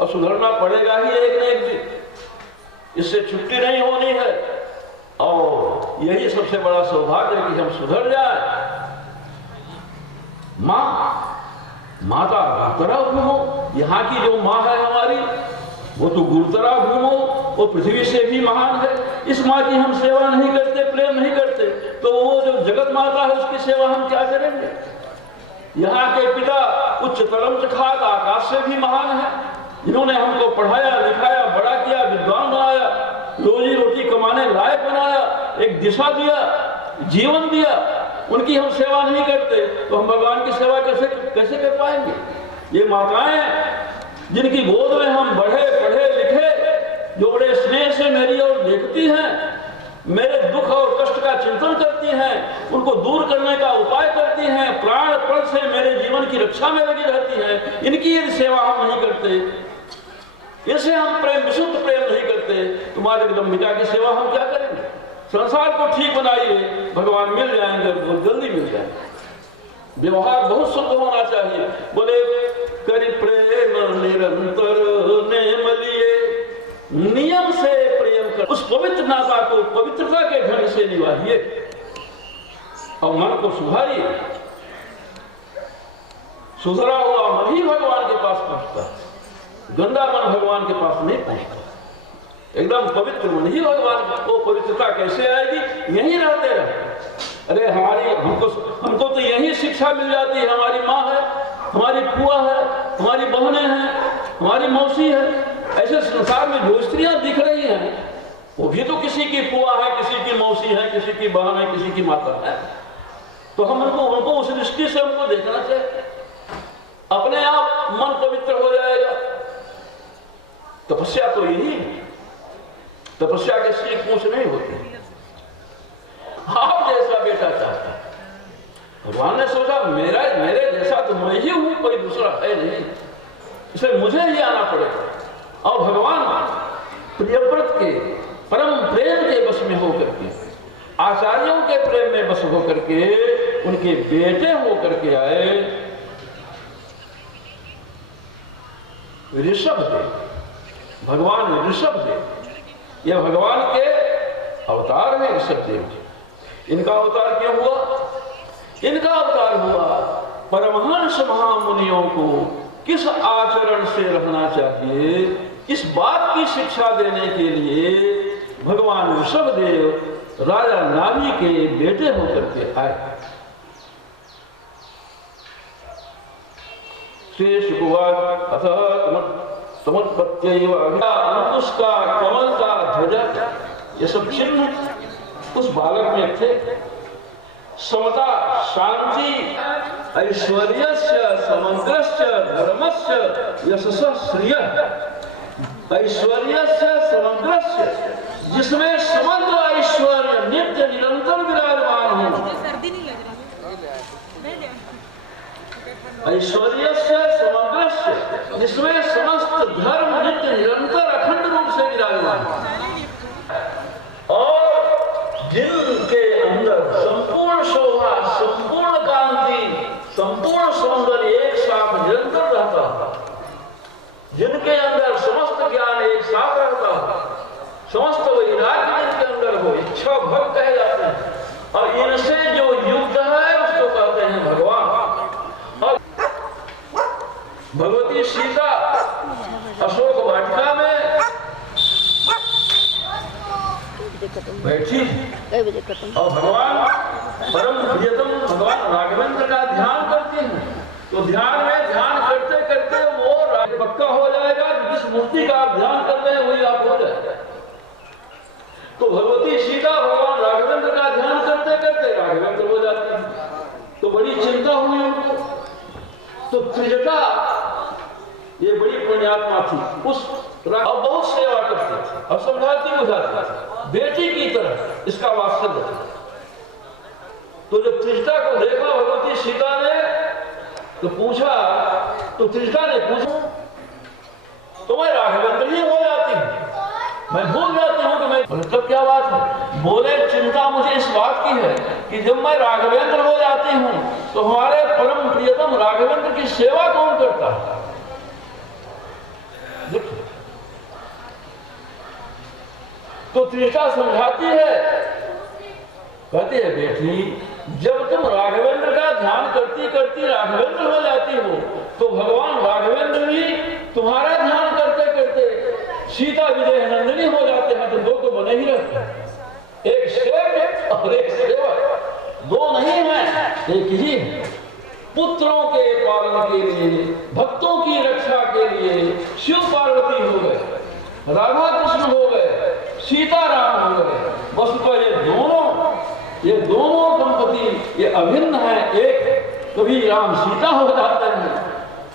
और सुधरना पड़ेगा ही एक न एक दिन, इससे छुट्टी नहीं होनी है। और यही सबसे बड़ा सौभाग्य है कि हम सुधर जाए। माता गुरुतरा भूमो, यहाँ की जो माँ है हमारी, वो तो गुरुतरा भूमो, वो पृथ्वी से भी महान है। इस माँ की हम सेवा नहीं करते, प्रेम नहीं करते, तो वो जो जगत माता है उसकी सेवा हम क्या करेंगे। यहाँ के पिता उच्चतरम चखात, आकाश से भी महान है, जिन्होंने हमको पढ़ाया लिखाया, बड़ा किया, विद्वान बनाया, रोजी रोटी कमाने लायक बनाया, एक दिशा दिया, जीवन दिया। उनकी हम सेवा नहीं करते तो हम भगवान की सेवा कैसे कर पाएंगे। ये माताएं जिनकी गोद में हम बढ़े पढ़े लिखे, जो बड़े स्नेह से मेरी ओर देखती हैं, मेरे दुख और कष्ट का चिंतन करती हैं, उनको दूर करने का उपाय करती हैं, प्राण पल से मेरे जीवन की रक्षा में लगी रहती हैं, इनकी यदि सेवा हम नहीं करते, इसे हम प्रेम विशुद्ध प्रेम नहीं करते, तुम्हारे जगदम्बिका की सेवा हम क्या करेंगे। संसार को ठीक बनाइए, भगवान मिल जाएंगे, बहुत जल्दी मिल जाएंगे। व्यवहार बहुत शुद्ध होना चाहिए। बोले करि प्रेम निरंतर नेम लिए, नियम से प्रेम कर, उस पवित्र नाता को पवित्रता के ढंग से निभाइए और मन को सुधारिए। सुधरा हुआ मन ही भगवान के पास पहुंचता है, गंदा मन भगवान के पास नहीं पहुंचता। एकदम पवित्र मन ही भगवान को पवित्रता कैसे आएगी, यहीं रहते रहे। अरे हमको तो यही शिक्षा मिल जाती है। हमारी माँ है, हमारी फुआ है, हमारी बहनें हैं, हमारी मौसी है। ऐसे संसार में जो स्त्रियां दिख रही हैं, वो भी तो किसी की फुआ है, किसी की मौसी है, किसी की बहन है, किसी की माता है। तो हम उनको उस दृष्टि से हमको देखना चाहिए। अपने आप मन पवित्र हो जाएगा। तपस्या तो यही है। तपस्या के सीख पूछ नहीं होती। आप जैसा बेटा चाहता है, भगवान ने सोचा मेरे जैसा तो मैं ही हूं, कोई दूसरा है नहीं, इसलिए मुझे ही आना पड़ेगा। और भगवान प्रियव्रत के परम प्रेम के बस में होकर के, आचार्यों के प्रेम में बस होकर के, उनके बेटे होकर के आए ऋषभदेव। भगवान ऋषभदेव, यह भगवान के अवतार हैं ऋषभदेव। इनका अवतार क्यों हुआ? इनका अवतार हुआ परमहंस महामुनियों को किस आचरण से रहना चाहिए, इस बात की शिक्षा देने के लिए भगवान ऋषभदेव राजा नाभि के बेटे होकर के आए। शेष कुमार अथ तमत्पत्यैव अंकुश का, कमल का, ध्वजा, ये सब चिन्ह उस बालक में थे। समता, शांति, ऐश्वर्यस्य, समग्रस्य, धर्मस्य, यशस्य, श्रियः। ऐश्वर्यस्य, समग्रस्य, जिसमें समग्र ऐश्वर्य नित्य निरंतर विराजमान है। ऐश्वर्यस्य, समग्रस्य, जिसमें समस्त धर्म नित्य निरंतर अखंड रूप से विराजमान है। और जिनके अंदर संपूर्ण शोभा, संपूर्ण कांति, संपूर्ण सौंदर्य एक साथ निरंतर रहता है, जिनके अंदर समस्त ज्ञान एक साथ रहता है, समस्त वैराग्य जिनके अंदर हो, इच्छा भक्त कहे जाते हैं। और इनसे जो युक्त है उसको कहते हैं भगवान। और भगवती सीता अशोक वाटिका में बैठी और भगवान परम प्रियतम भगवान राघवेंद्र का ध्यान करती हैं। तो ध्यान में ध्यान करते करते वो पक्का हो जाएगा, जिस मूर्ति का आप ध्यान करते हैं वही आप हो जाएगा। तो भगवती सीता भगवान राघवेंद्र का ध्यान करते करते राघवेंद्र हो जाते हैं। तो बड़ी चिंता हुई उनको। तो त्रिजटा ये बड़ी पुण्यात्मा थी, उस अब बहुत सेवा करती थी, अब संभालती बुझाती थी, बेटी की तरह इसका वात्सल्य था। तो जब त्रिजटा को देखा भगवती सीता ने तो पूछा, तो त्रिजटा ने पूछा तो मैं राघवेंद्र ही हो जाती हूँ, मैं भूल जाती हूँ कि मैं, मतलब क्या बात है? बोले चिंता मुझे इस बात की है कि जब मैं राघवेंद्र हो जाती हूँ तो हमारे परम प्रियतम राघवेंद्र की सेवा कौन करता है? तो तृष्णा समझाती है, कहती है बेटी जब तुम राघवेंद्र का ध्यान करती करती राघवेंद्र हो जाती हो तो भगवान राघवेंद्र भी तुम्हारा ध्यान करते करते सीता विजय नंदिनी हो जाते हैं। तो दो तो बने ही रहते हैं, एक सेवक और एक सेवक, दो नहीं है, एक ही है। पुत्रों के पालन के लिए, भक्तों की रक्षा के लिए शिव पार्वती हो गए, राधा कृष्ण हो गए, सीता राम हो गए। वस्तुतः ये दोनों दंपति ये अभिन्न है। एक कभी राम सीता हो जाते हैं,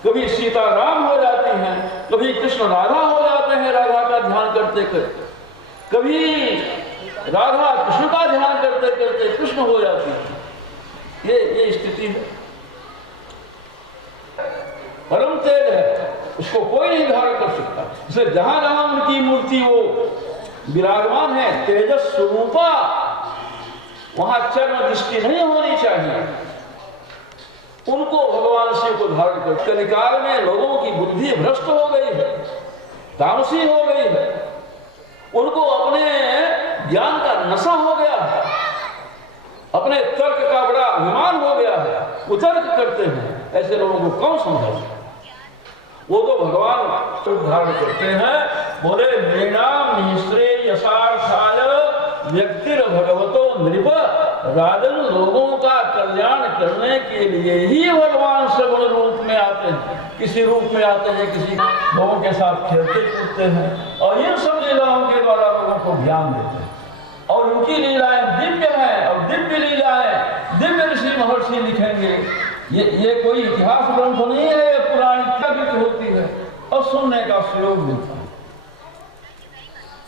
कभी सीता राम हो जाती हैं, कभी कृष्ण राधा हो जाते हैं राधा का ध्यान करते करते, कभी राधा कृष्ण का ध्यान करते करते कृष्ण हो जाती है। ये स्थिति है, परम तेज है, उसको कोई नहीं धारण कर सकता। इसलिए जहां जहां उनकी मूर्ति वो विराजमान है तेजस स्वरूपा, वहां चर्म दृष्टि नहीं होनी चाहिए। उनको भगवान शिव को धारण कर। कलिकाल में लोगों की बुद्धि भ्रष्ट हो गई है, तामसी हो गई है, उनको अपने ज्ञान का नशा हो गया है, अपने तर्क का बड़ा अभिमान हो गया है, कुतर्क करते हैं। ऐसे लोगों को कौन समझाए? वो तो भगवान धारण करते हैं। बोले नृणाम निःश्रे यशार्थाय व्यक्तिर भगवतो नृप, राजन लोगों का कल्याण करने के लिए ही भगवान सगुण रूप में आते हैं, किसी रूप में आते हैं, किसी लोगों के साथ खेलते कूदते हैं और इन सब लीलाओं के द्वारा लोगों को ज्ञान देते हैं। और उनकी लीलाएं दिव्य हैं और दिव्य लीलाएं दिव्य ऋषि महर्षि लिखेंगे। ये कोई इतिहास ग्रंथ नहीं है, ये पुराण की होती है और सुनने का सुयोग मिलता है।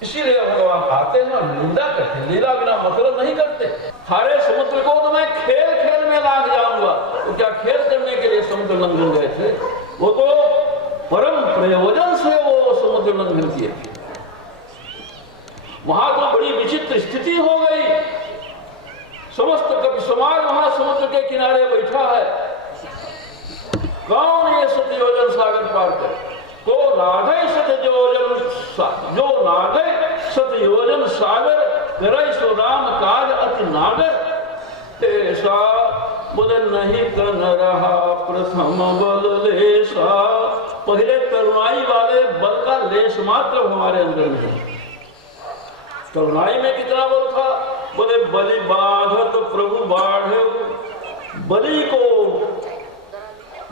इसीलिए भगवान आते हैं और लीला करते हैं, लीला बिना मतलब नहीं करते। सारे समुद्र को तो मैं खेल खेल में लाग जाऊंगा, तो क्या खेल करने के लिए समुद्र लंघन गए थे? वो तो परम प्रयोजन से वो समुद्र लंघन किए थे। वहां तो बड़ी विचित्र स्थिति हो गई, समस्त कवि समाज वहां समुद्र के किनारे बैठा है। कौन ये सतयोजन सागर पार करे? तो नागय सतयोजन, जो नागय सतयोजन सागर करे सो राम काज अति नागर, ऐसा बोले नहीं कन रहा प्रथम बल लेसा। पहले तरुणाई वाले बल का लेश मात्र हमारे अंदर नहीं। तरुणाई में कितना बल था? बोले बलि बाधत प्रभु बाढ़े, बलि को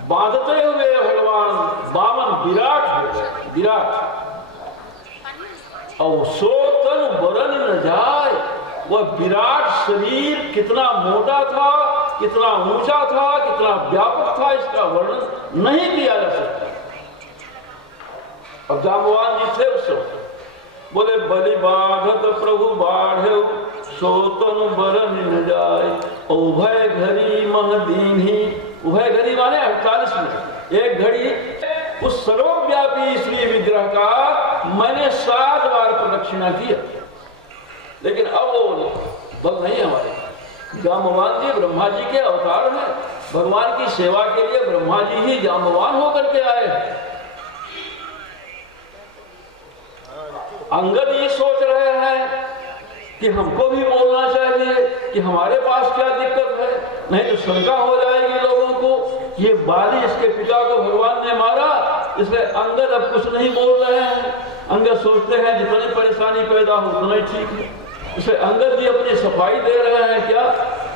बांधते हुए भगवान वामन विराट और सो तन बरन न जाए। वह विराट शरीर कितना मोटा था, कितना ऊंचा था, कितना व्यापक था, इसका वर्णन नहीं किया जा सकता। अब जाम्बवान जी थे उस समय, बोले बलि बाधत प्रभु बाढ़े, सो तन बरन न जाए। उभय घड़ी महदीनी, उभय घड़ी माने 48 मिनट, एक घड़ी उस सर्वव्यापी श्री विग्रह का मैंने 7 बार प्रदक्षिणा किया, लेकिन अब वो बल नहीं हमारे। जाम्बवान जी ब्रह्मा जी के अवतार हैं, भगवान की सेवा के लिए ब्रह्मा जी ही जाम्बवान होकर के आए। अंगद ये सोच रहे हैं कि हमको भी बोलना चाहिए कि हमारे पास क्या दिक्कत है, नहीं तो शंका हो जाएगी लोगों को। ये बाली इसके पिता को भगवान ने मारा, इसलिए अंगद अब कुछ नहीं बोल रहे हैं। अंगद सोचते हैं जितनी परेशानी पैदा हो उतना ही ठीक है, इसलिए अंगद जी अपनी सफाई दे रहे हैं। क्या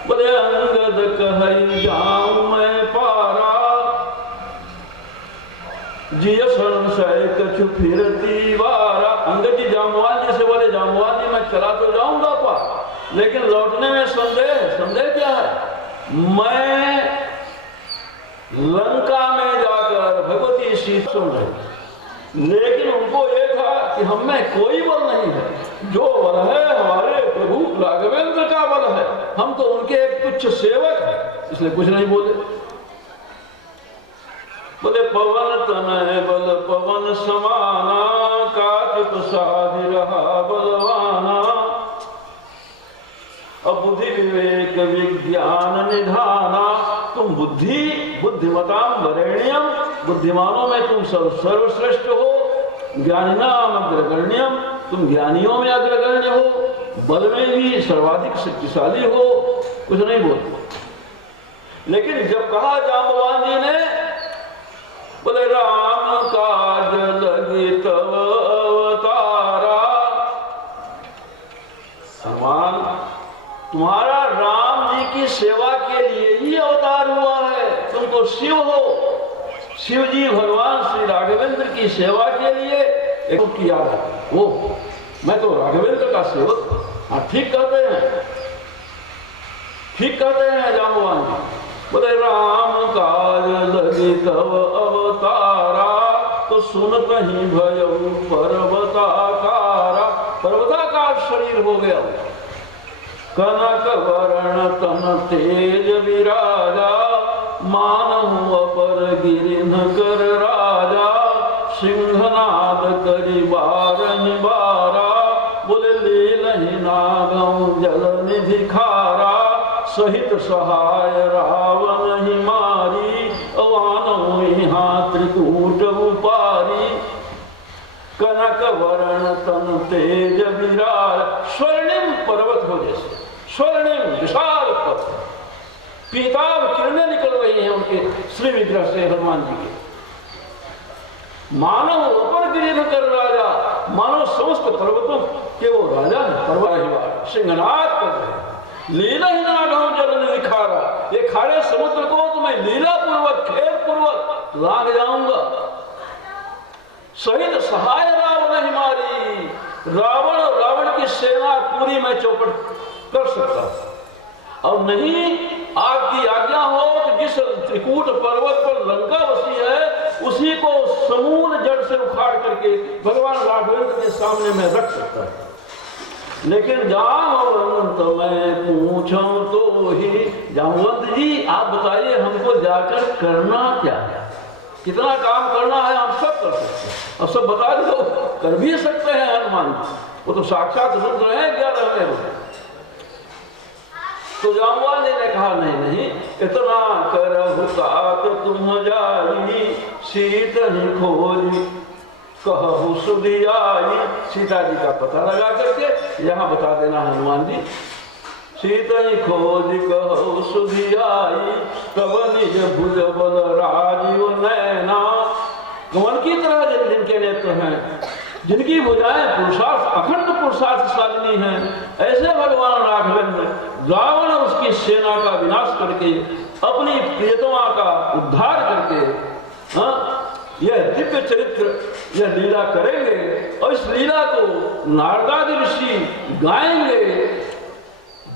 बोले? अंगद कह जाऊं मैं पारा, जिय संशय कछु फिरती वारा। अंगद जी जाम्बवान जी से बोले, जाम्बवान जी मैं चला तो जाऊंगा पार, लेकिन लौटने में संदेह क्या है? मैं लंका में जाकर भगवती सीता सुन रही, लेकिन उनको ये था कि हम में कोई बल नहीं है, जो बल है हमारे प्रभु राघवेंद्र का बल है, हम तो उनके एक तुच्छ सेवक हैं, इसलिए कुछ नहीं बोले। बोले पवन तनय बल पवन समाना, काचित साधि रहा बलवाना। अब बुद्धि विवेक विज्ञान निधाना, तुम बुद्धिमताम वरेण्यम, बुद्धिमानों में तुम सर्वश्रेष्ठ हो, ज्ञानिनाम अग्रगण्यम, तुम ज्ञानियों में अग्रगण्य हो, बल में भी सर्वाधिक शक्तिशाली हो, कुछ नहीं बोलते। लेकिन जब कहा जाम्बवान जी ने, बोले राम काज लगी तव अवतारा, हनुमान तुम्हारा राम जी की सेवा के लिए ही अवतार हुआ है, तुम तो शिव हो। शिव जी भगवान श्री राघवेंद्र की सेवा के लिए एक किया वो, मैं तो राघवेंद्र का सेवक। हाँ ठीक कहते हैं, ठीक कहते हैं जाम्बवान जी। बोले राम काज लगी तव अवतारा, तो सुनत ही भयउ पर्वताकारा। पर्वताकार शरीर हो गया, कनक वर्ण तन तेज विराजा, मानहु अपर गिरिन कर राजा, सिंहनाद करि बारहि बारा, बोले लीलहि नागौ जल निधि खारा, सहित सहाय रावण ही मारी, अवानौ यहाँ त्रिकूट उपारी, कनक वर्ण तन तेज विराज। स्वर्णिम पर्वत हो जैसे, स्वर्णिम विशाल पर्वत, पीताभ किरणें निकल रही हैं उनके श्री विग्रह से हनुमान जी के। मानव ऊपर गिरिधर कर राजा, मानव समस्त पर्वतों के वो राजा है, पर्वत सिंहनाद कर रहे हैं। लीला ही नागौ जल निखारा, ये खारे समुद्र को तो मैं लीला पूर्वक खेल पूर्वक लांग जाऊंगा। सहित सहाय रावण हिमारी, रावण और रावण की सेना पूरी मैं चौपट कर सकता। और नहीं आपकी आज्ञा हो तो जिस त्रिकूट पर्वत पर लंका बसी है, उसी को समूल जड़ से उखाड़ करके भगवान राघवेंद्र के सामने में रख सकता है। लेकिन जामवंत मैं पूछूं तो ही, जामवंत जी आप बताइए हमको जाकर करना क्या है, कितना काम करना है, हम सब कर सकते हैं। अब सब बता दो, कर भी सकते हैं हनुमान जी, वो तो साक्षात रुद्र है 11वें रुद्र। तो जाम्बवान जी ने कहा नहीं नहीं, इतना करहु तात तुम जाई, सीत ही खोजी कहु सुधि आई। सीता जी का पता लगा करके यहाँ बता देना हनुमान जी। सीत ही खोज कहु सुधि आई, तब निज भुज बल राजीव नैना। कमल की तरह जिनके नेत्र हैं, जिनकी भुजाएं पुरुषार्थ अखंड पुरुषार्थशालिनी हैं, ऐसे भगवान राघवेंद्र रावण और उसकी सेना का विनाश करके अपनी प्रियतमा का उद्धार करके यह दिव्य चरित्र, यह लीला करेंगे। और इस लीला को नारदादि ऋषि गाएंगे,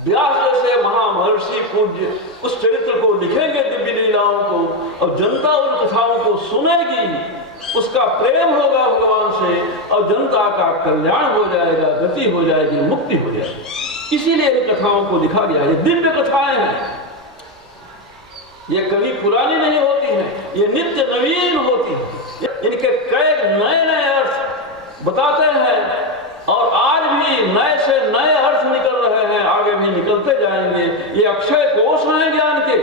व्यास जैसे महामहर्षि पूज्य उस चरित्र को लिखेंगे, दिव्य लीलाओं को, और जनता उन कथाओं को सुनेगी, उसका प्रेम होगा भगवान से, और जनता का कल्याण हो जाएगा, गति हो जाएगी, मुक्ति हो जाएगी। इसीलिए इन कथाओं को लिखा गया। ये दिव्य कथाएं हैं, ये कभी पुरानी नहीं होती हैं, ये नित्य नवीन होती हैं। इनके कई नए नए अर्थ बताते हैं, और आज भी नए से नए अर्थ निकल रहे हैं, आगे भी निकलते जाएंगे। ये अक्षय कोश हैं ज्ञान के,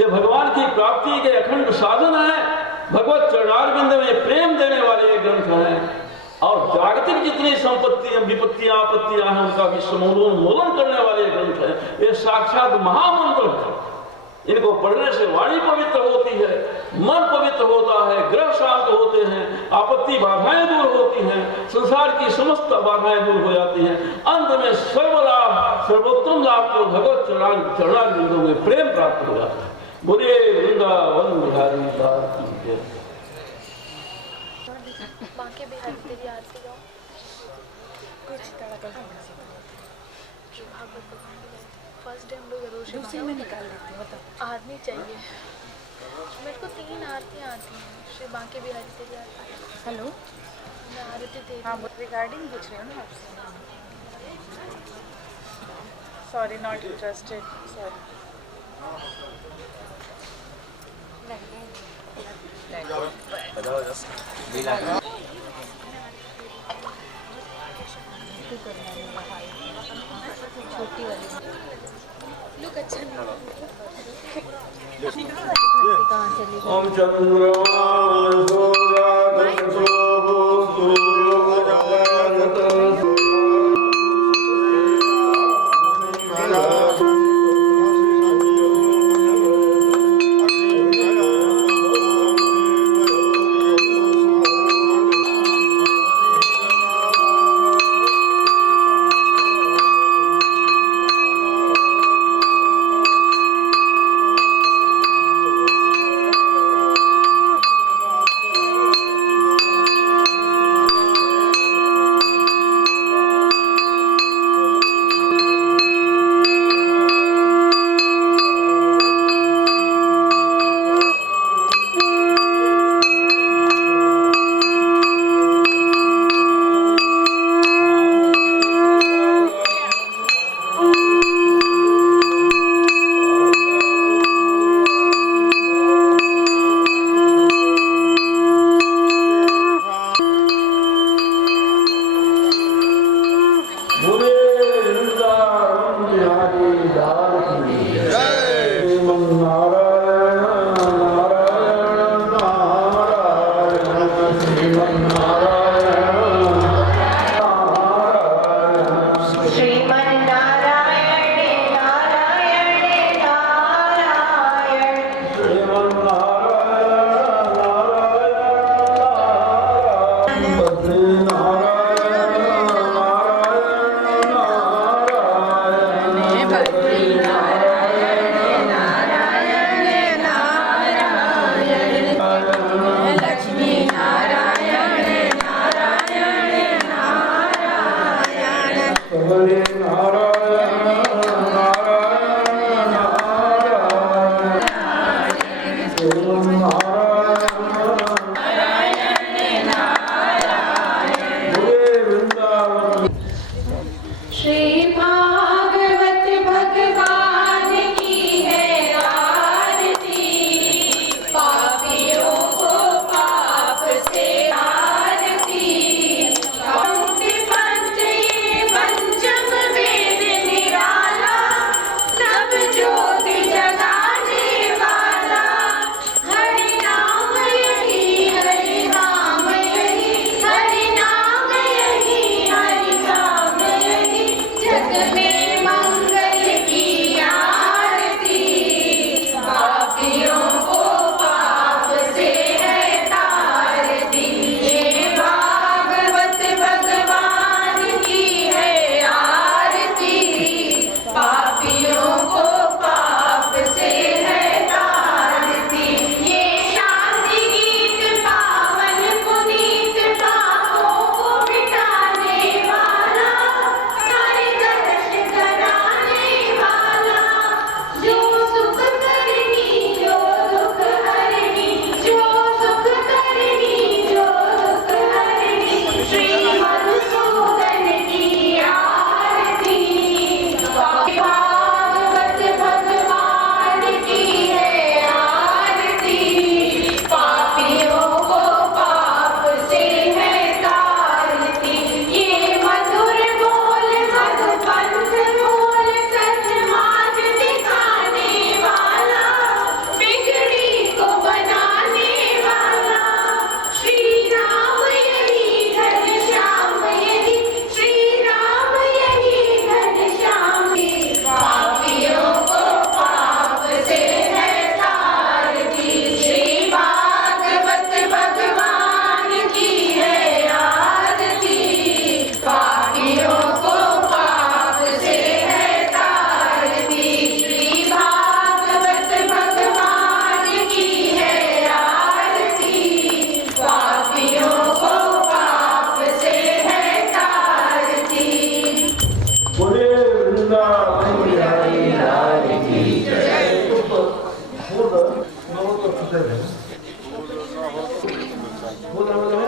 ये भगवान की प्राप्ति के अखंड साधन हैं, भगवत चरणारविंद में प्रेम देने वाले ये ग्रंथ हैं। और जागतिक जितनी संपत्तियां, विपत्तियां, आपत्तियां हैं, उनका भी समूलोन्मूलन करने वाले ग्रंथ हैं। ये साक्षात महामंत्र है। इनको पढ़ने से वाणी पवित्र होती है, मन पवित्र होता है, ग्रह शांत होते हैं, आपत्ति बाधाएं दूर होती हैं, संसार की समस्त बाधाएं दूर हो जाती हैं। अंत में सर्वलाभ, सर्वोत्तम लाभ को भगवत चरणारविंदों में प्रेम प्राप्त हो जाता है। बोले वृंदावन बिहारी लाल की जय। बांके बिहारी तेरी आरती गाओ कुछ फर्स्ट डे हम लोग जरूर से में निकाल लेते हैं। बताओ आदमी चाहिए। मेरे को 3 आरतियाँ आती हैं, श्री बांके बिहारी तेरी आरती। हेलो मैं आरती तेरी। हाँ रिगार्डिंग पूछ रही हूँ ना आपसे। Sorry not interested, sorry. छोटी वाली लुक अच्छा नहीं। कहाँ चली गई? ओम चंद्रमा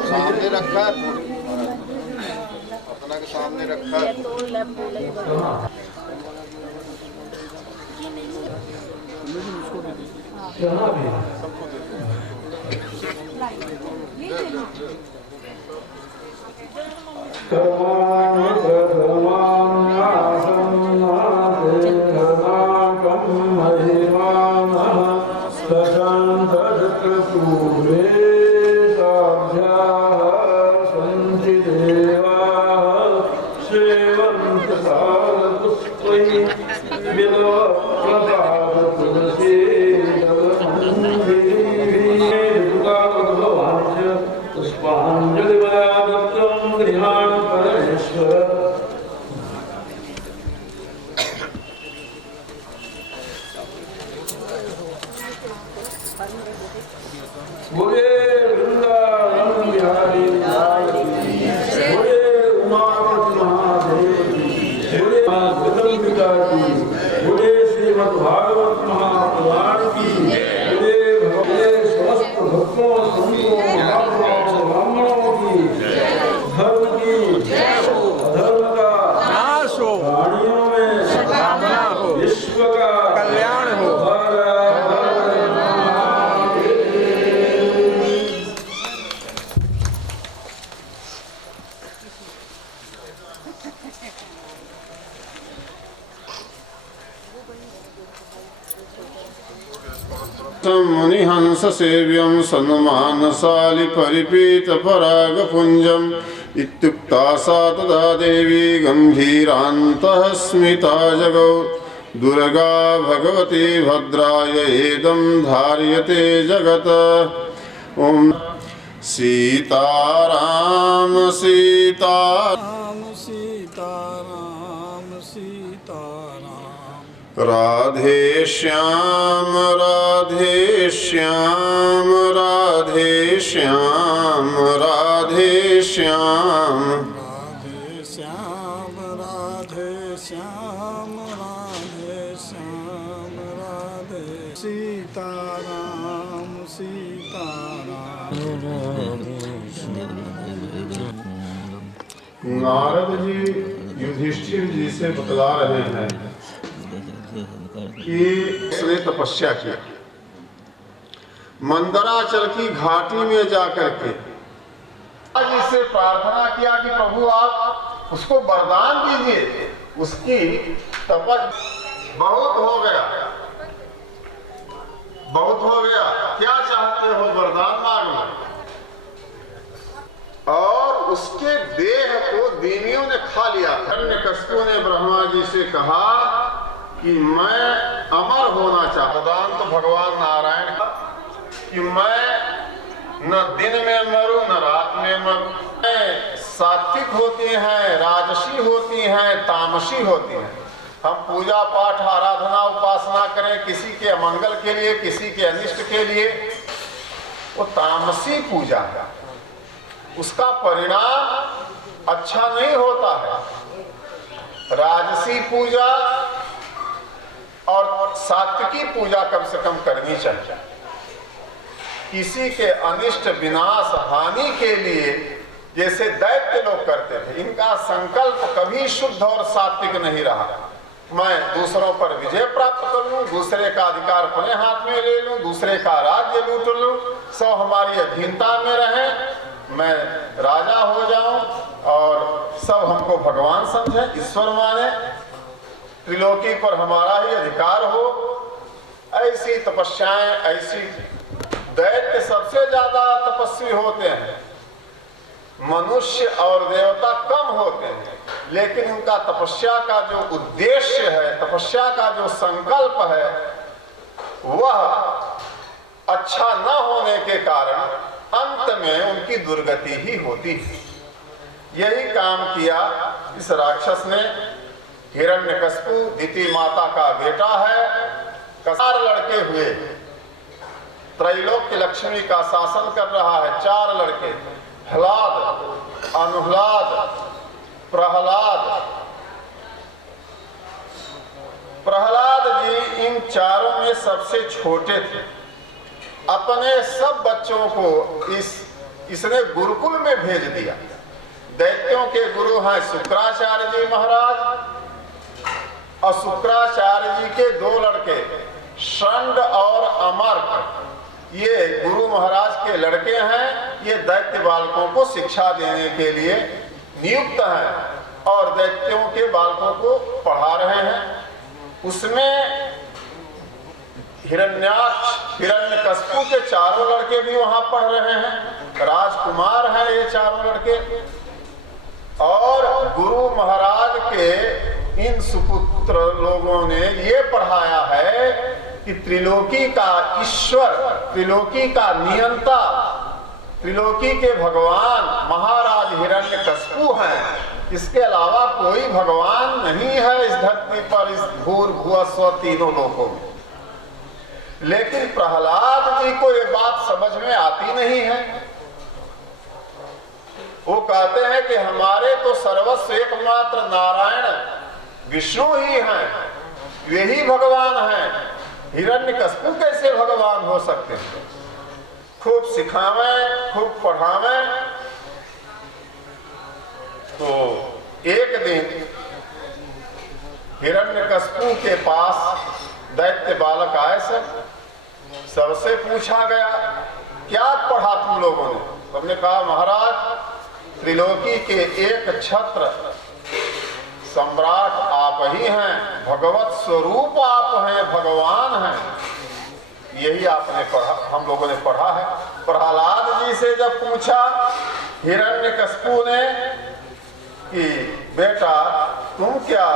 सामने रखा अपना के सामने रखा धर्म की मुनिहंस सेव्यं सन्मानशालि परिपीत परागपुञ्जम् इत्युक्ता सा तदा देवी गम्भीरान्तः स्मिता जगौ दुर्गा भगवती भद्राय एदं धार्यते जगत्। ओम सीताराम सीताराम सीताराम सीताराम राधे श्याम राधे श्याम राधे श्याम राधे श्याम राधे श्याम राधे श्याम राधे श्याम राधे सीताराम सीताराम। नारद जी युधिष्ठिर जी से बतला रहे हैं कि उसने तपस्या की, मंदराचल की घाटी में जाकर के आज इससे प्रार्थना किया कि प्रभु आप उसको वरदान दीजिए। उसकी तपस्या बहुत हो गया, बहुत हो गया, क्या चाहते हो वरदान मांग लो। और उसके देह को दीनियों ने खा लिया। हिरण्यकश्यप ने ब्रह्मा जी से कहा कि मैं अमर होना चाहता। वरदान तो भगवान नारायण का कि मैं न दिन में मरूं न रात में मरूं। सात्विक होती हैं, राजसी होती हैं, तामसी होती हैं। हम पूजा पाठ आराधना उपासना करें किसी के अमंगल के लिए, किसी के अनिष्ट के लिए, वो तामसी पूजा है, उसका परिणाम अच्छा नहीं होता है। राजसी पूजा और सात्विकी पूजा कम से कम करनी चाहिए। किसी के अनिष्ट विनाश हानि के लिए जैसे दैत्य लोग करते थे, इनका संकल्प कभी शुद्ध और सात्विक नहीं रहा। मैं दूसरों पर विजय प्राप्त कर लूं, दूसरे का अधिकार अपने हाथ में ले लूं, दूसरे का राज्य लूट लूं, सब हमारी अधीनता में रहें, मैं राजा हो जाऊं और सब हमको भगवान समझे, ईश्वर माने, त्रिलोकी पर हमारा ही अधिकार हो। ऐसी तपस्याएं, ऐसी दैत्य सबसे ज्यादा तपस्वी होते हैं, मनुष्य और देवता कम होते हैं, लेकिन उनका तपस्या का जो उद्देश्य है, तपस्या का जो संकल्प है, वह अच्छा न होने के कारण अंत में उनकी दुर्गति ही होती है। यही काम किया इस राक्षस ने। हिरण्यकश्यप दिति माता का बेटा है, 4 लड़के हुए, त्रैलोक्य लक्ष्मी का शासन कर रहा है। 4 लड़के, ह्लाद, अनुह्लाद, प्रहलाद। प्रहलाद जी इन चारों में सबसे छोटे थे। अपने सब बच्चों को इसने गुरुकुल में भेज दिया। दैत्यों के गुरु हैं शुक्राचार्य जी महाराज, और शुक्राचार्य जी के 2 लड़के षंड और अमर्क, ये गुरु महाराज के लड़के हैं। ये दैत्य बालकों को शिक्षा देने के लिए नियुक्त हैं और दैत्यों के बालकों को पढ़ा रहे हैं। उसमें हिरण्यकश्यप के 4 लड़के भी वहां पढ़ रहे हैं, राजकुमार हैं ये 4 लड़के। और गुरु महाराज के इन सुपुत्र लोगों ने ये पढ़ाया है कि त्रिलोकी का ईश्वर, त्रिलोकी का नियंता, त्रिलोकी के भगवान महाराज हिरण्यकश्यप हैं। इसके अलावा कोई भगवान नहीं है इस धरती पर, इस भूर भुव स्व तीनों लोकों में। लेकिन प्रहलाद जी को ये बात समझ में आती नहीं है। वो कहते हैं कि हमारे तो सर्वस्व एकमात्र नारायण विष्णु ही हैं, यही भगवान हैं, हिरण्यकश्यप कैसे भगवान हो सकते हैं। खूब सिखावें, खूब पढ़ावें। तो एक दिन हिरण्यकश्यप के पास दैत्य बालक आए, सबसे पूछा गया क्या पढ़ा तुम लोगों ने। तुमने कहा महाराज त्रिलोकी के एक छत्र सम्राट आप ही हैं, भगवत स्वरूप आप हैं, भगवान हैं। यही आपने पढ़ा, हम लोगों ने पढ़ा है। प्रहलाद जी से जब पूछा हिरण्यकश्यप ने कि बेटा तुम क्या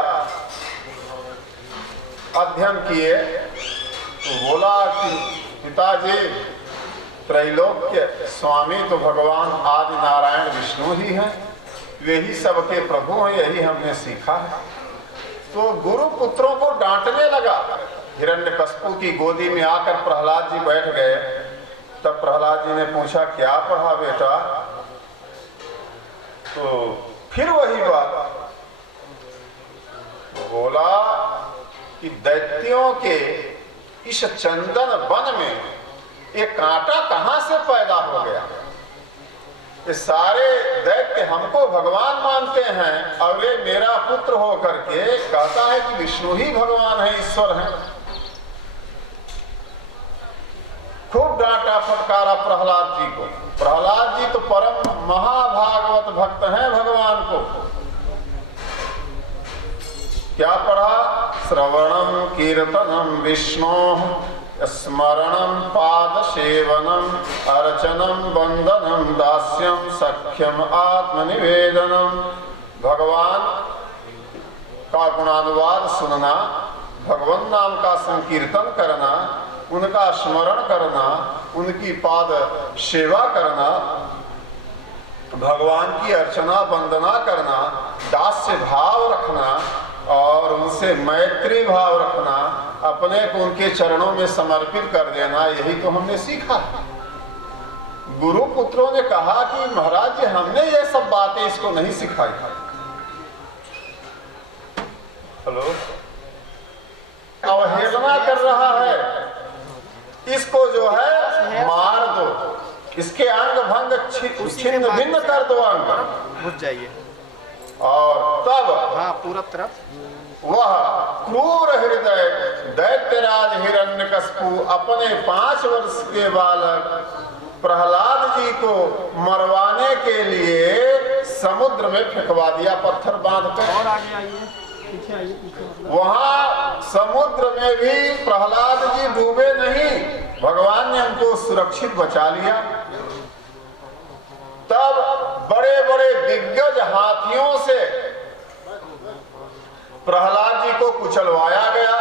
अध्ययन किए, तो बोला कि पिताजी त्रैलोक्य स्वामी तो भगवान आदि नारायण विष्णु ही हैं, वे ही सबके प्रभु हैं, यही हमने सीखा है। तो गुरु पुत्रों को डांटने लगा। हिरण्यकश्यप की गोदी में आकर प्रहलाद जी बैठ गए। तब प्रहलाद जी ने पूछा क्या पढ़ा बेटा, तो फिर वही बात बोला कि दैत्यों के इस चंदन वन में एक कांटा कहां से पैदा हो गया। ये सारे दैत्य हमको भगवान मानते हैं और ये मेरा पुत्र होकर के कहता है कि विष्णु ही भगवान है, ईश्वर है। खूब डांटा फटकारा प्रहलाद जी को। प्रहलाद जी तो परम महाभागवत भक्त हैं भगवान को। क्या पढ़ा? श्रवणम कीर्तनम विष्णु स्मरणम पाद सेवनम अर्चनम वंदनम दास्यम सख्यम आत्मनिवेदनम। भगवान का गुणानुवाद सुनना, भगवान नाम का संकीर्तन करना, उनका स्मरण करना, उनकी पाद सेवा करना, भगवान की अर्चना वंदना करना, दास्य भाव रखना और उनसे मैत्री भाव रखना, अपने को उनके चरणों में समर्पित कर देना, यही तो हमने सीखा। गुरु पुत्रों ने कहा कि महाराज जी हमने ये सब बातें इसको नहीं सिखाई। हेलो, अवहेलना कर रहा है, इसको जो है मार दो, इसके अंग भंग छिन्न भिन्न कर दो, अंग बुझ जाइए। और तब हाँ पूरा तरफ वह क्रूर हृदय दैत्यराज हिरण्यकश्यप अपने 5 वर्ष के बालक प्रहलाद जी को मरवाने के लिए समुद्र में फेंकवा दिया, पत्थर बांधकर। और आगे आइए, पीछे आइए, पीछे। वहां समुद्र में भी प्रहलाद जी डूबे नहीं, भगवान ने उनको सुरक्षित बचा लिया। तब बड़े बड़े दिग्गज हाथियों से प्रहलाद जी को कुचलवाया गया,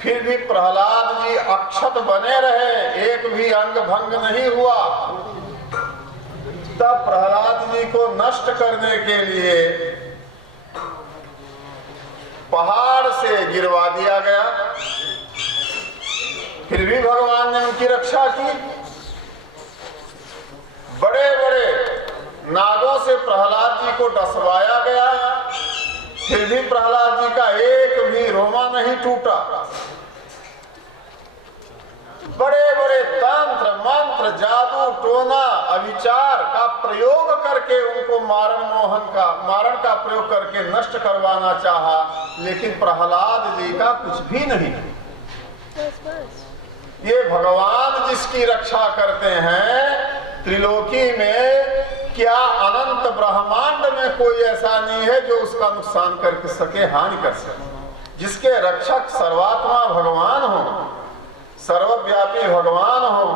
फिर भी प्रहलाद जी अक्षत बने रहे, एक भी अंग भंग नहीं हुआ। तब प्रहलाद जी को नष्ट करने के लिए पहाड़ से गिरवा दिया गया, फिर भी भगवान ने उनकी रक्षा की। बड़े बड़े नागों से प्रहलाद जी को डसवाया गया, फिर भी प्रहलाद जी का एक भी रोमा नहीं टूटा। बड़े बड़े तंत्र मंत्र जादू टोना अविचार का प्रयोग करके उनको मारण का प्रयोग करके नष्ट करवाना चाहा, लेकिन प्रहलाद जी का कुछ भी नहीं। ये भगवान जिसकी रक्षा करते हैं, त्रिलोकी में क्या अनंत ब्रह्मांड में कोई ऐसा नहीं है जो उसका नुकसान कर सके, हानि कर सके। जिसके रक्षक सर्वात्मा भगवान हो, सर्वव्यापी भगवान हो,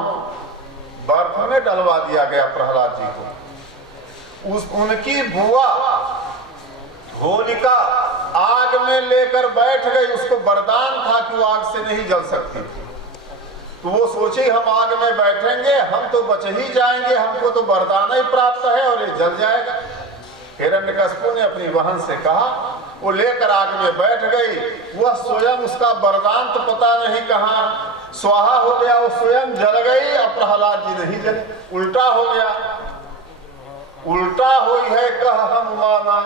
बर्फ में डलवा दिया गया प्रहलाद जी को। उनकी बुआ होलिका आग में लेकर बैठ गई, उसको वरदान था कि वो आग से नहीं जल सकती। तो वो सोची हम आग में बैठेंगे हम तो बच ही जाएंगे, हमको तो वरदान ही प्राप्त है और ये जल जाएगा। हिरण्यकश्यप ने अपनी बहन से कहा, वो लेकर आग में बैठ गई। वह स्वयं, उसका वरदान तो पता नहीं कहाँ स्वाहा हो गया, वो स्वयं जल गई और प्रहलाद जी नहीं जले। उल्टा हो गया। उल्टा हुई है कह हम माना,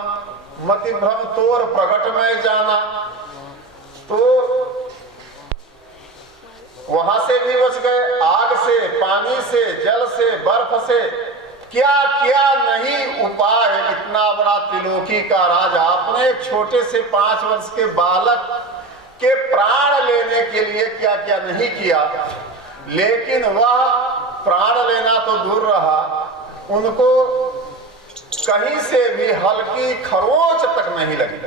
मति भ्रम तोर प्रगट में जाना। तो वहां से भी बच गए, आग से, पानी से, जल से, बर्फ से। क्या क्या नहीं उपाय। इतना बड़ा त्रिलोकी का राजा अपने एक छोटे से 5 वर्ष के बालक के प्राण लेने के लिए क्या क्या नहीं किया, लेकिन वह प्राण लेना तो दूर रहा, उनको कहीं से भी हल्की खरोंच तक नहीं लगी।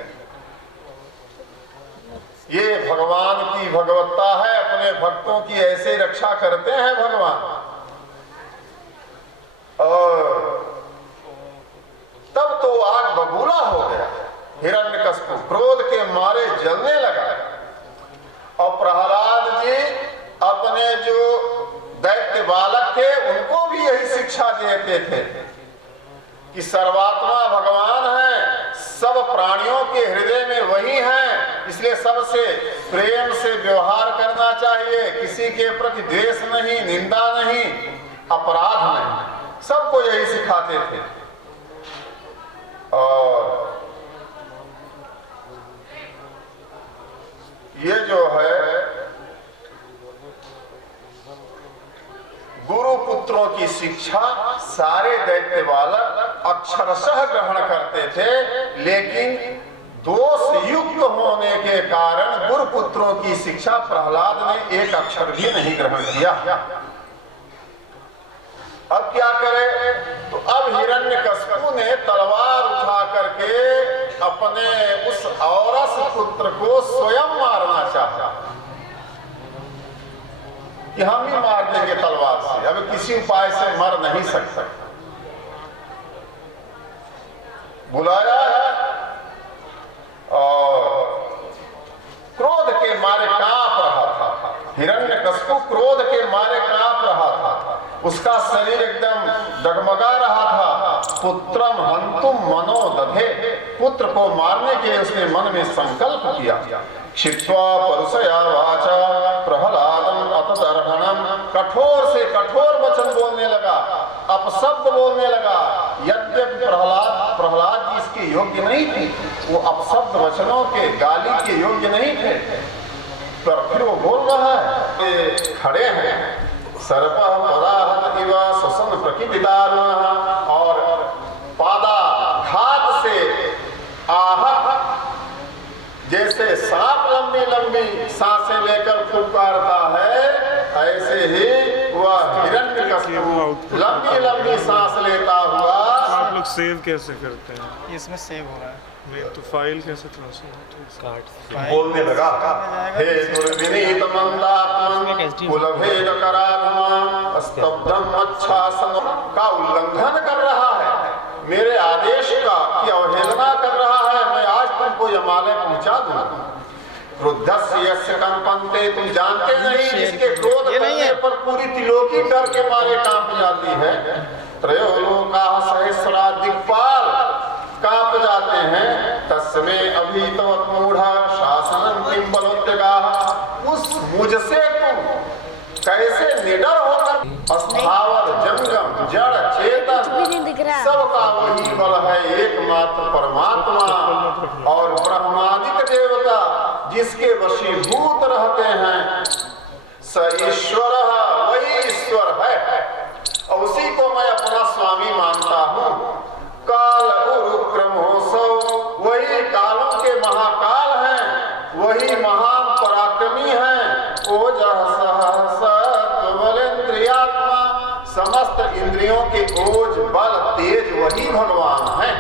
ये भगवान की भगवत्ता है, अपने भक्तों की ऐसे रक्षा करते हैं भगवान। और तब तो आग बबूला हो गया, हिरण्यकश्यप क्रोध के मारे जलने लगा। और प्रहलाद जी अपने जो दैत्य बालक थे उनको भी यही शिक्षा देते थे कि सर्वात्मा भगवान है, सब प्राणियों के हृदय में वही है, इसलिए सबसे प्रेम से व्यवहार करना चाहिए, किसी के प्रति द्वेष नहीं, निंदा नहीं, अपराध नहीं, सबको यही सिखाते थे। और ये जो है गुरु पुत्रों की शिक्षा सारे दैत्य बालक अक्षरशः ग्रहण करते थे, लेकिन दोष युक्त होने के कारण गुरु पुत्रों की शिक्षा प्रहलाद ने एक अक्षर भी नहीं ग्रहण किया। अब क्या करे? तो अब हिरण्यकश्यप ने तलवार उठा करके अपने उस औरस पुत्र को स्वयं मारना चाहा कि हम ही मार देंगे तलवार से, अब किसी उपाय से मर नहीं सकता। बुलाया और क्रोध के मारे कांप रहा था। हिरण्यकश्यप क्रोध के मारे कांप रहा था, उसका शरीर एकदम डगमगा रहा था। पुत्रम हंतुम मनो दधे, पुत्र को मारने के लिए उसने मन में संकल्प किया। क्षिप्त्वा परुषया वाचा प्रहलादम अतदर्हणम, कठोर से कठोर वचन बोलने लगा, अपशब्द बोलने लगा। यद्यपि प्रहलाद जी इसके योग्य नहीं थे, वो अपशब्द वचनों के गाली के योग्य नहीं थे, पर फिर वो बोल रहा है। खड़े हैं सर्पः पदाहत इव श्वसन प्रकीर्तिदारुणः, और पादाघात से आहत जैसे सांप लंबी लंबी सांसें लेकर फुफकारता है, ऐसे ही वह हिरण्यकश्यप लंबी लंबी सांस लेता हुआ। आप लोग सेव कैसे करते हैं? इसमें सेव हो रहा है नहीं तो फाइल कैसे ट्रांसफर बोलने लगा, हे दुर्विनीत मंदात्मन कुलभेद कराधमा स्तब्धम अच्छासन का उल्लंघन कर रहा है, मेरे आदेश का की अवहेलना कर रहा है। मैं आज तुमको यमालय पहुंचा दूंगा। क्रोधस्य यस्य कंपन्ते, तुम जानते नहीं जिसके क्रोध करने पर पूरी त्रिलोकी डर के मारे कांप जाती है। त्रयोलोकाः सहस्रा दिक्पाल कांप जाते हैं। तस्मे अभीतवत् मूढ़ा शासनम किम बलोत्यगाः, उस मुझसे तुम कैसे निडर होकर, अस्थावर जंगम जड़ चेतन सबका वही बल है, एकमात्र परमात्मा और ब्रह्मादिक देवता जिसके वशीभूत रहते हैं। स ईश्वर, वही ईश्वर है और उसी को मैं अपना स्वामी मानता हूँ। काल गुरु ब्रह्मोत्सव, वही कालों के महाकाल हैं, वही महान पराक्रमी हैं। ओजः सहस्र बलेन्द्रियात्मा, समस्त इंद्रियों के ओज बल तेज वही भगवान है।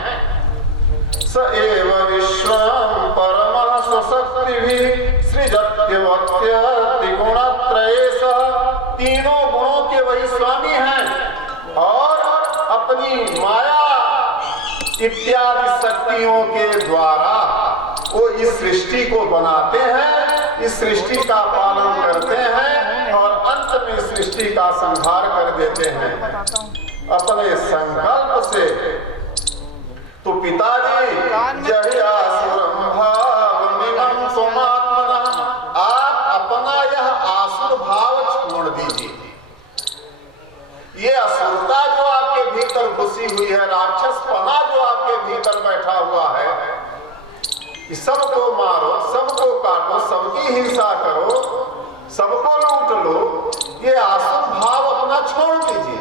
स एव विश्वं परमः स्वशक्तिभिः सृजत्यवत्य गुणत्रयेशः, तीनों गुणों के वही स्वामी हैं और अपनी माया इत्यादि शक्तियों के द्वारा वो इस सृष्टि को बनाते हैं, इस सृष्टि का पालन करते हैं और अंत में सृष्टि का संहार कर देते हैं अपने संकल्प से। तो पिताजी जहियासुरं भावमिमं स्वमात्मनः, आप अपना यह आसुर भाव छोड़ दीजिए। ये असुरता जो आपके भीतर घुसी हुई है, राक्षसपना जो आपके भीतर बैठा हुआ है, कि सबको मारो, सबको काटो, सबकी हिंसा करो, सबको लूट लो, ये आसुर भाव अपना छोड़ दीजिए।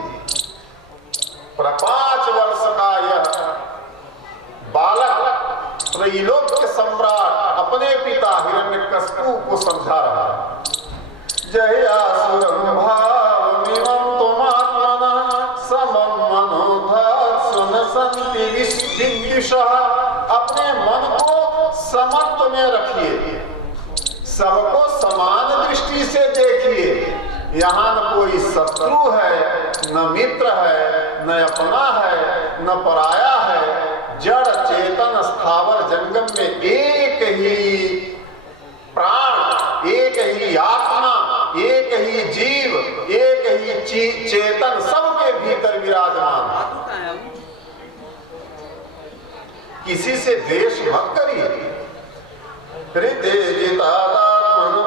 5 वर्ष का यह बालक त्रैलोक्य सम्राट अपने पिता हिरण्यकश्यप को समझा रहा है। जहियासुरं भावमिमं त्वमात्मनः समं मनोधत्सुन सन्ति विद्विषः, अपने मन को समत्व में रखिए, सबको समान दृष्टि से देखिए। यहाँ न कोई शत्रु है, न मित्र है, न अपना है, न पराया है। जड़ चेतन स्थावर जंगम में एक ही प्राण, एक ही आत्मा, एक ही जीव, एक ही चेतन सबके भीतर विराजमान। किसी से द्वेष मत करिए।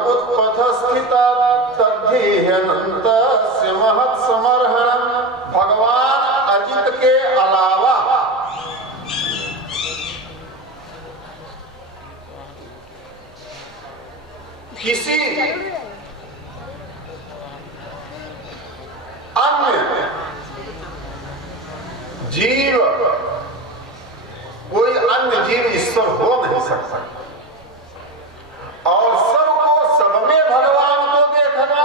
उत्पथ स्थिता तद्धेह्यनन्तस्य महत् समर्हणम्। भगवान अजित के अलावा किसी अन्य जीव, कोई अन्य जीव ईश्वर हो नहीं सकता। और सबको, सब में भगवान को देखना,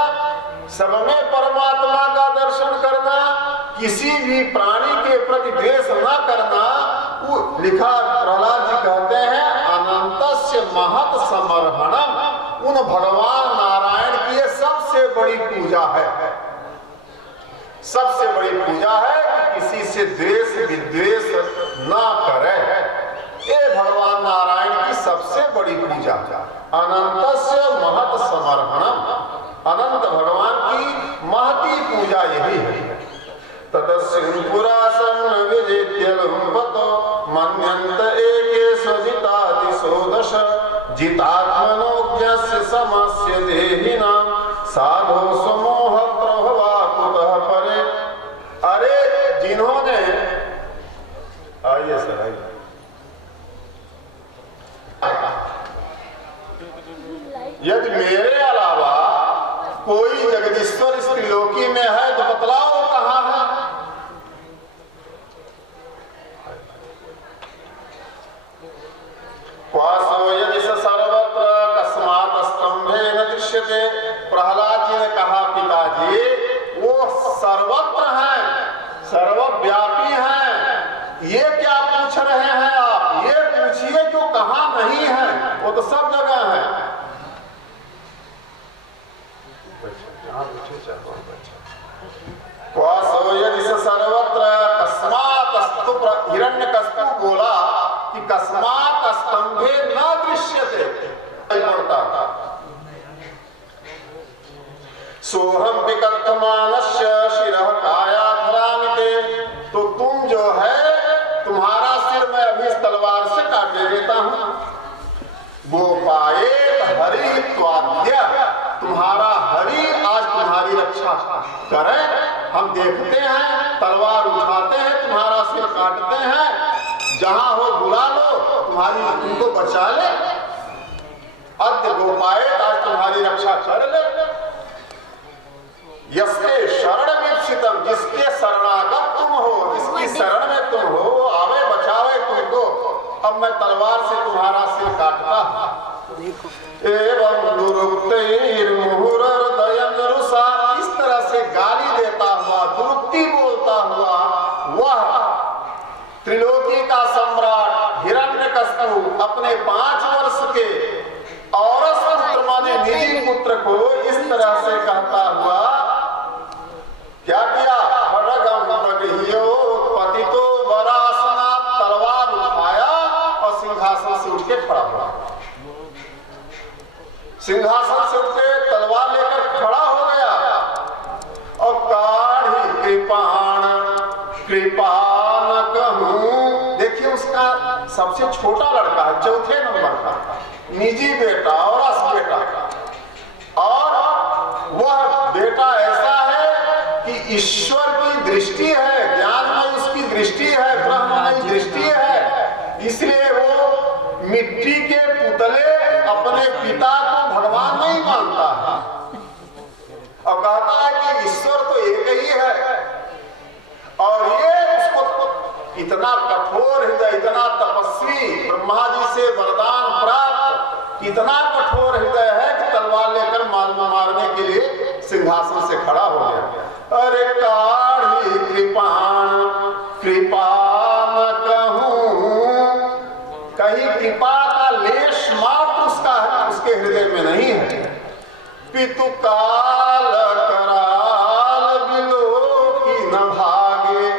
सब में परमात्मा का दर्शन करना, किसी भी प्राणी के प्रति द्वेष न करना। वो लिखा, प्रहलाद जी कहते हैं अनंतस्य महत् समर्हणम्। उन भगवान नारायण की ये सबसे बड़ी पूजा है, सबसे बड़ी पूजा है कि किसी से द्वेष विद्वेष ना करे। ये भगवान नारायण की सबसे बड़ी पूजा। अनंतस्य महत् समर्पणम्। अनंत भगवान की महती पूजा यही है। ततस्मिन् पुरासन्न विजेत्यलुम्पतो मन्यन्त एके स्वजिताति सोदश। जितात्मनोज्ञस्य समस्य देहिनां साधो समोह प्रभवा कुतः परे। अरे जिन्होंने, आइए सर आइए, यदि मेरे अलावा कोई जगदीश्वर इस त्रिलोकी में है तो बतलाओ कहां है। क्वासो यदि सर्वत्र कस्मात् स्तंभेन दृश्यते। प्रहलाद जी ने कहा पिताजी वो सर्वत्र हैं, सर्वव्यापी हैं। ये क्या पूछ रहे हैं आप? ये पूछिए जो कहां नहीं है, वो तो सब जगह है। क्वासो यदि सर्वत्र कस्मात्, हिरण्यकश्यप बोला कि कस्मात् स्तंभे न दृश्यते। सोहम विकथमानस्य शिरः कायाधरामिते। तो तुम जो है, तुम्हारा सिर मैं अभी तलवार से काटे देता हूं। वो पाए हरि त्वाद्य, तुम्हारा हरि आज तुम्हारी रक्षा करे। हम देखते हैं, तलवार उठाते हैं, तुम्हारा सिर काटते हैं। जहां हो बुला लो, तुम्हारी तुमको बचा ले। अद्य गोपाए, आज तुम्हारी रक्षा कर ले। यस्ते शरण मीप्सितम्, जिसके शरणागत तुम हो, जिसकी शरण में तुम हो, वो आवे बचावे तुमको। अब मैं तलवार से तुम्हारा सिर काटता। एवं दुरुक्तिर्मुहुरर्दयन्नरुषा, इस तरह से गाली देता हुआ, दुरुक्ति बोलता हुआ वह त्रिलोकी का सम्राट हिरण्यकश्यप अपने 5 वर्ष के औरस पुत्र माने निजी पुत्र को इस तरह से कहता हुआ क्या किया? पतितो वरासना, तलवार उठाया और सिंहासन से उठ के खड़ा हुआ। सिंहासन से उठ के तलवार लेकर खड़ा हो गया और काढ़ी कृपाण कृपान कहूं। देखिए उसका सबसे छोटा लड़का है, चौथे नंबर का, निजी बेटा और अस बेटा। और वह बेटा ऐसा है कि ईश्वर की दृष्टि है, ज्ञान में उसकी दृष्टि है, ब्रह्म में दृष्टि है। इसलिए वो मिट्टी के पुतले अपने पिता को भगवान नहीं मानता है और कहता है कि ईश्वर तो एक ही है। और ये उसको इतना कठोर हृदय, इतना तपस्वी, ब्रह्मा जी से वरदान प्राप्त, इतना कठोर हृदय है कि तलवार लेकर मारने के लिए सिंहासन से खड़ा हो गया। अरे काढ़ी कृपाण कृपान कहूं, कहीं कृपा का लेश मात्र उसके हृदय में में नहीं है। पितु काल कराल बिलो की न भागे।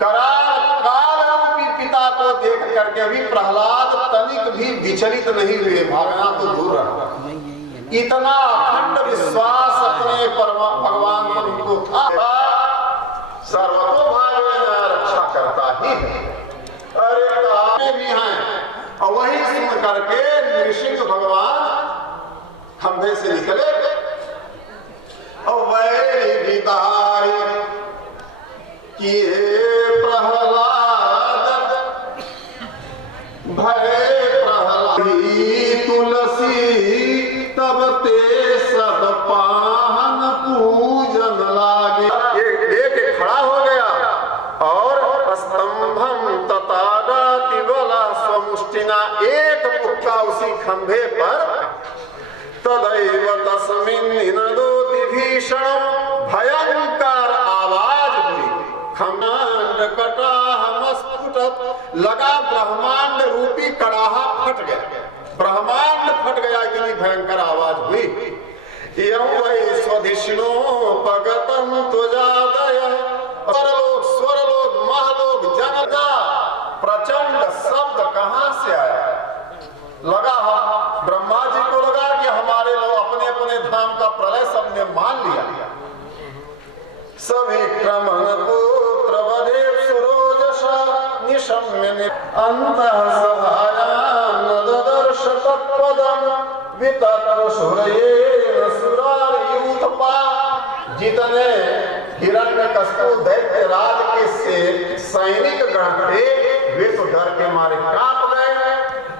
कराल काल रूपी पिता को देख करके भी प्रहलाद तनिक भी विचलित नहीं हुए, भागना तो दूर रहा। इतना अखंड विश्वास अपने भगवान पर उनको था, सर्वतोभावे रक्षा करता ही है। अरे कहानी भी हैं, और वही सुन करके नृसिंह भगवान खंभे से निकले और वैरी विदार किए प्रहलाद भय प्रहलादी तुलसी तब ते सब पाहन पूजन लागे। लेके खड़ा हो गया और स्तंभम ततादाति बला स्वमुष्टिना, एक मुक्का उसी खंभे पर तदैव तस्मिन् निनदोति भीषण, भयंकर आवाज हुई। खंडांड कटाह स्फुटत, लगा ब्रह्मांड रूपी कड़ाहा फट गया, ब्रह्मांड फट गया, इतनी भयंकर आवाज हुई। यं वै स्वधिष्णो भगतं त्वजादय, स्वरलोक महलोक जनता, प्रचंड शब्द कहां से आया? लगा ब्रह्मा जी को लगा कि हमारे लोग अपने अपने धाम का प्रलय सबने मान लिया। सभी क्रमण पुत्र वधेव सुरोजसा निशम्य अंतः सभायां ददर्श तत्पदं वितत्र सूर्येण सुरार्यूथपा। जितने हिरण्यकश्यप दैत्यराज के से सैनिक गण थे वे तो डर के मारे कांप गए,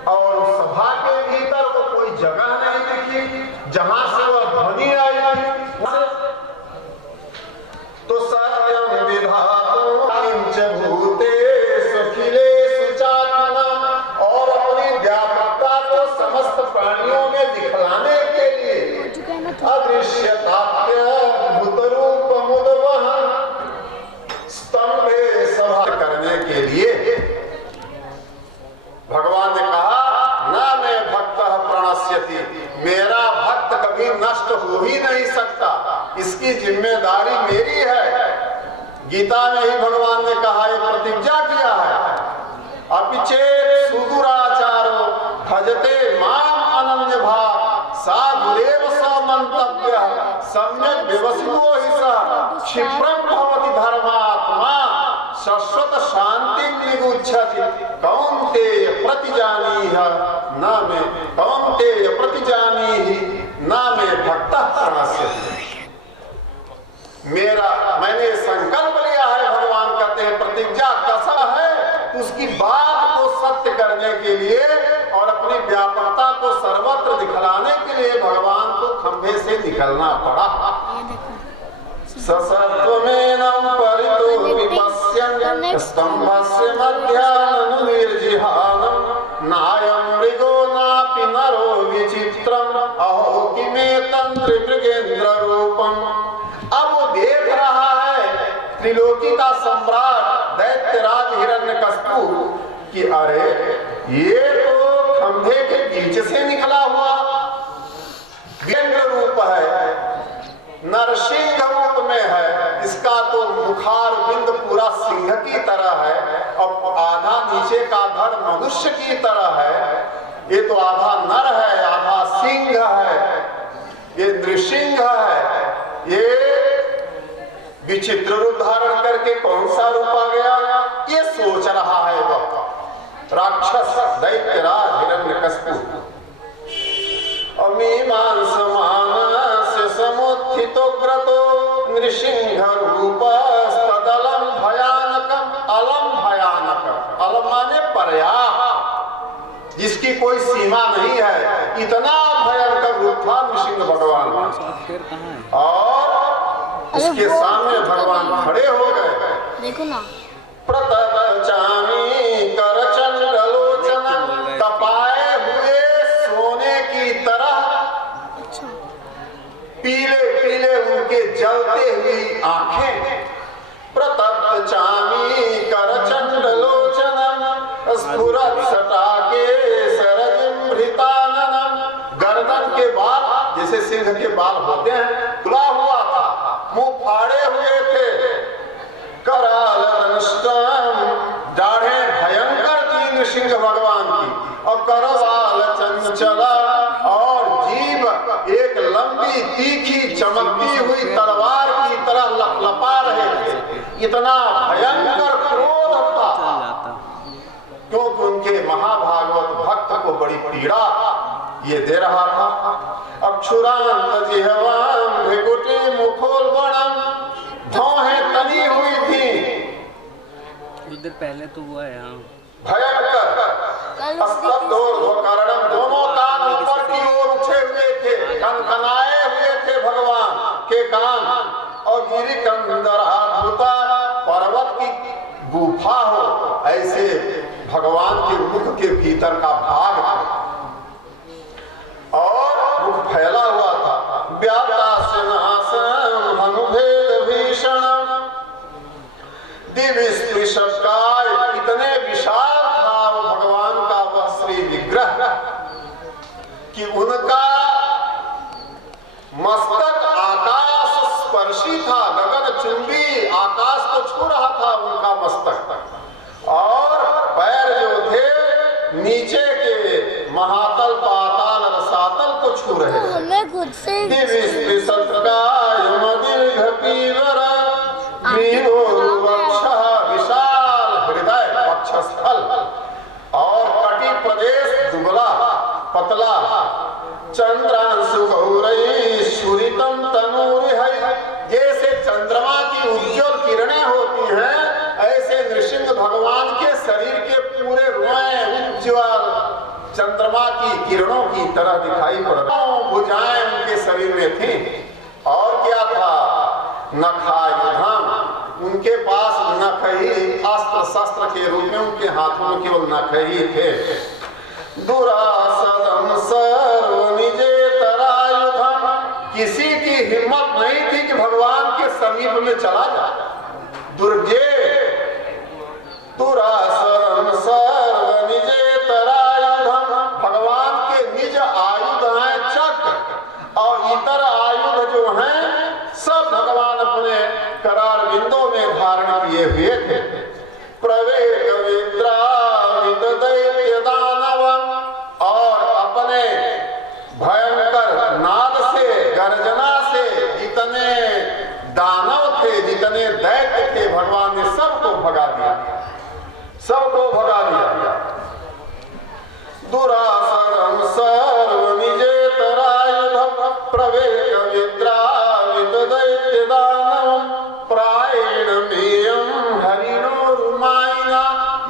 और उस सभा के भीतर तो कोई जगह नहीं दिखी जहां से वह ध्वनि आई थी। तो सत्यम विधातुं किंच भूतेषु अखिलेषु चात्मना, और अपनी व्यापकता को समस्त प्राणियों में दिखलाने के लिए अदृश्यताप्य भूतरूप मुदवहन स्तंभे सभा करने के लिए भगवान ने कहा, न मैं भक्त प्रणश्यति, मेरा भक्त कभी नष्ट हो ही नहीं सकता, इसकी जिम्मेदारी मेरी है। गीता में ही भगवान ने कहा, एक प्रतिज्ञा किया है, अपिचेत सुदुराचारो भजते माम अनन्य भाग साधुरेव स मंतव्यः सम्यक् व्यवसितो हि सः क्षिप्रं भवति धर्मात्मा शाश्वत शांति निगुच्छति। कौन्तेय प्रतिजानीह न मे कौन्तेय प्रतिजानीहि न मे भक्तः प्रणश्यति। मैंने संकल्प लिया है, भगवान कहते हैं, प्रतिज्ञा कसम है, उसकी बात को सत्य करने के लिए और अपनी व्यापकता को सर्वत्र दिखलाने के लिए भगवान को खंभे से निकलना पड़ा। ससत्वमेनं परितो विपश्यन् स्तम्भस्य मध्याह्नं निर्जिहानं नायं मृगो नापि नरो विचित्रम् अहो किमेतं त्रिमृगेन्द्र रूपम्। अब वो देख रहा है त्रिलोकी का सम्राट दैत्यराज हिरण्यकश्यप कि अरे ये तो खंभे के बीच से निकला हुआ व्यंग्र रूप है, नरसिंह रूप में है, इसका तो मुखार बिंद पूरा सिंह की तरह है और आधा नीचे का धड़ मनुष्य की तरह है। ये तो आधा नर है, आधा सिंह है, ये नृसिंह है, ये विचित्र रूप धारण करके कौन सा रूप आ गया, ये सोच रहा है वह राक्षस दैत्यराज हिरण्यकश्यप। अमीमांसमानस्य समुत्थितोग्रतो नृसिंह रूपस्तदलं भयानकम्। अलम भयानकम्, अलम माने पर्याप्त, जिसकी कोई सीमा नहीं है, इतना भयंकर रूप था नृसिंह भगवान। और उसके सामने भगवान खड़े हो गए। देखो ना, प्रतचामी करचंडलोचनम, तपाए हुए सोने की तरह पीले पीले उनके जलते हुई आंखें। प्रतचामी करचंडलोचनम स्फुरत् सटाके सरजिम्भृताननम, गर्दन के के बाल जैसे सिंह के बाल होते हैं खुला हुआ था, मुंह फाड़े हुए थे, कराल दंष्टम, दाढ़े भयंकर थी नृसिंह भगवान की, और करवाल चंचला, और जीभ एक लंबी तीखी चमकती हुई तलवार की तरह लपलपा रहे थे। इतना भयंकर क्रोध था, क्योंकि उनके महाभागवत भक्त को बड़ी पीड़ा ये दे रहा था। अक्षुरांत जिह्वाम भृकुटी मुखोल्बणम, धौहें तनी हुई थी, उधर पहले तो हुआ है भयंकर, दोनों कान ऊपर की ओर उठे हुए थे, कनकनाए हुए थे भगवान के कान, और गिरी कंदराभूता, पर्वत की गुफा हो ऐसे भगवान के मुख के भीतर का भाग था, और मुख फैला हुआ था। व्याप्तासनासम अनुभेद भीषण, दिव्य स्पृशकाय, इतने विशाल था वो भगवान का वह श्री विग्रह कि उनका मस्तक आकाश स्पर्शी था, गगन चुंबी, आकाश को छू रहा था उनका मस्तक, और पैर जो थे नीचे के महातल पाताल रसातल को छू रहे थे। हमें खुद से दिव्य स्पृशकाय मदीर्घ पीवर, विशाल हृदय वक्षस्थल, और कटी प्रदेश दुबला पतला, चंद्रांशु गौरई सुरितम तनूरिहै, जैसे चंद्रमा की उज्जवल किरणें होती हैं ऐसे नृसिंह भगवान के शरीर के पूरे रोए उज्जवल चंद्रमा की किरणों की तरह दिखाई पड़ रहे, भुजाएं उनके शरीर में थी। और क्या था, नखायुधम, उनके पास नख ही अस्त्र शस्त्र के रूप में उनके हाथों में केवल नख ही थे। दुरासदम सर्व निजेतरायुधम, किसी की हिम्मत नहीं थी कि भगवान के समीप में चला जाए। दुर्गे दुरासदम सर्व निजेतरायुधम, भगवान के निज आयुध हैं चक्र, और इतर आयुध जो हैं सब भगवान अपने करार बिंदों में धारण किए हुए थे। प्रवेग विद्रावित दैत्य दानव, और अपने भयंकर नाद से गर्जना से जितने दानव थे, जितने दैत्य थे, भगवान ने सबको भगा दिया, सबको भगा दिया। दुरासरम सर्व निजेतरायुधम, प्रवेग विद्रावित दैत्य दानवम, प्रायेण मेयम हरिणो रुमायना,